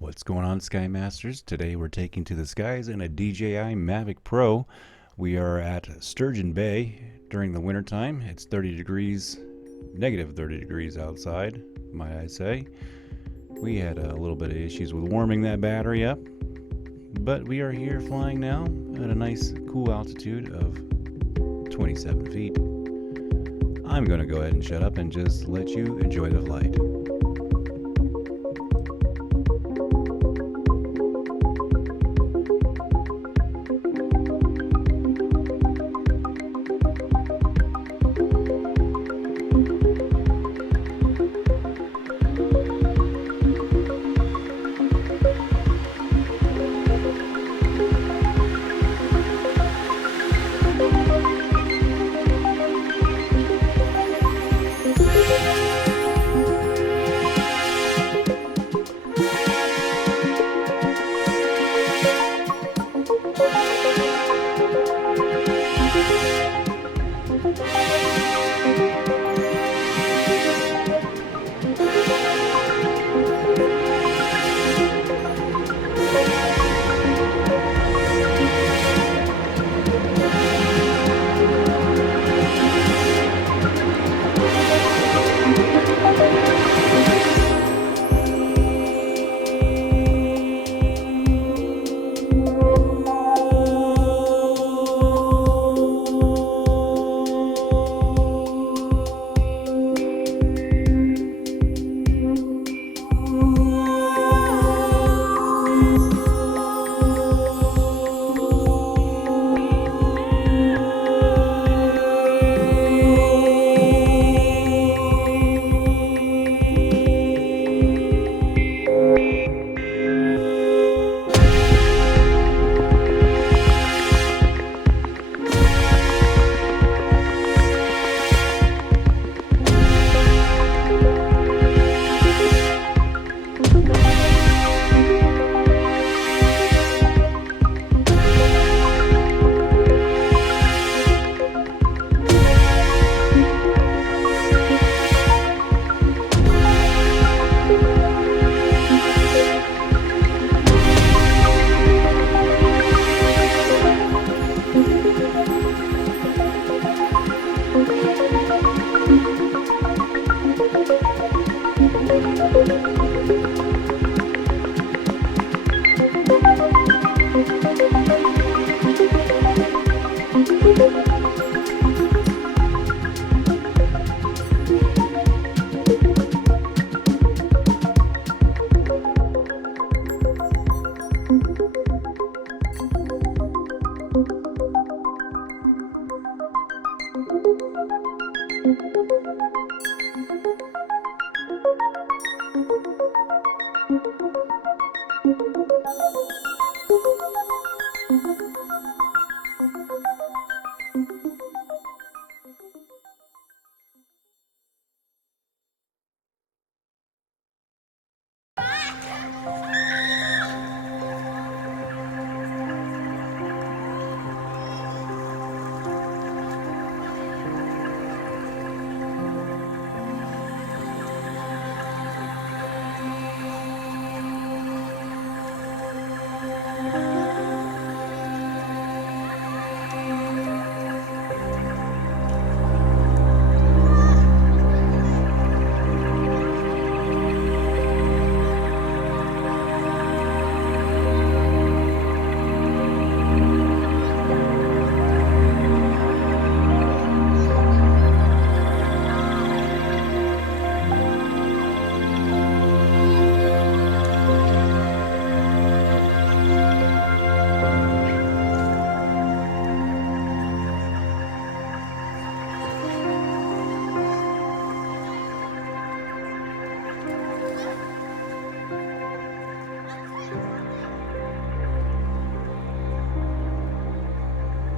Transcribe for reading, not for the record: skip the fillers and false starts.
What's going on, Sky Masters? Today we're taking to the skies in a DJI MAVIC Pro. We are at Sturgeon Bay during the wintertime. It's 30 degrees, negative 30 degrees outside, might I say. We had a little bit of issues with warming that battery up, but we are here flying now at a nice cool altitude of 27 feet. I'm going to go ahead and shut up and just let you enjoy the flight.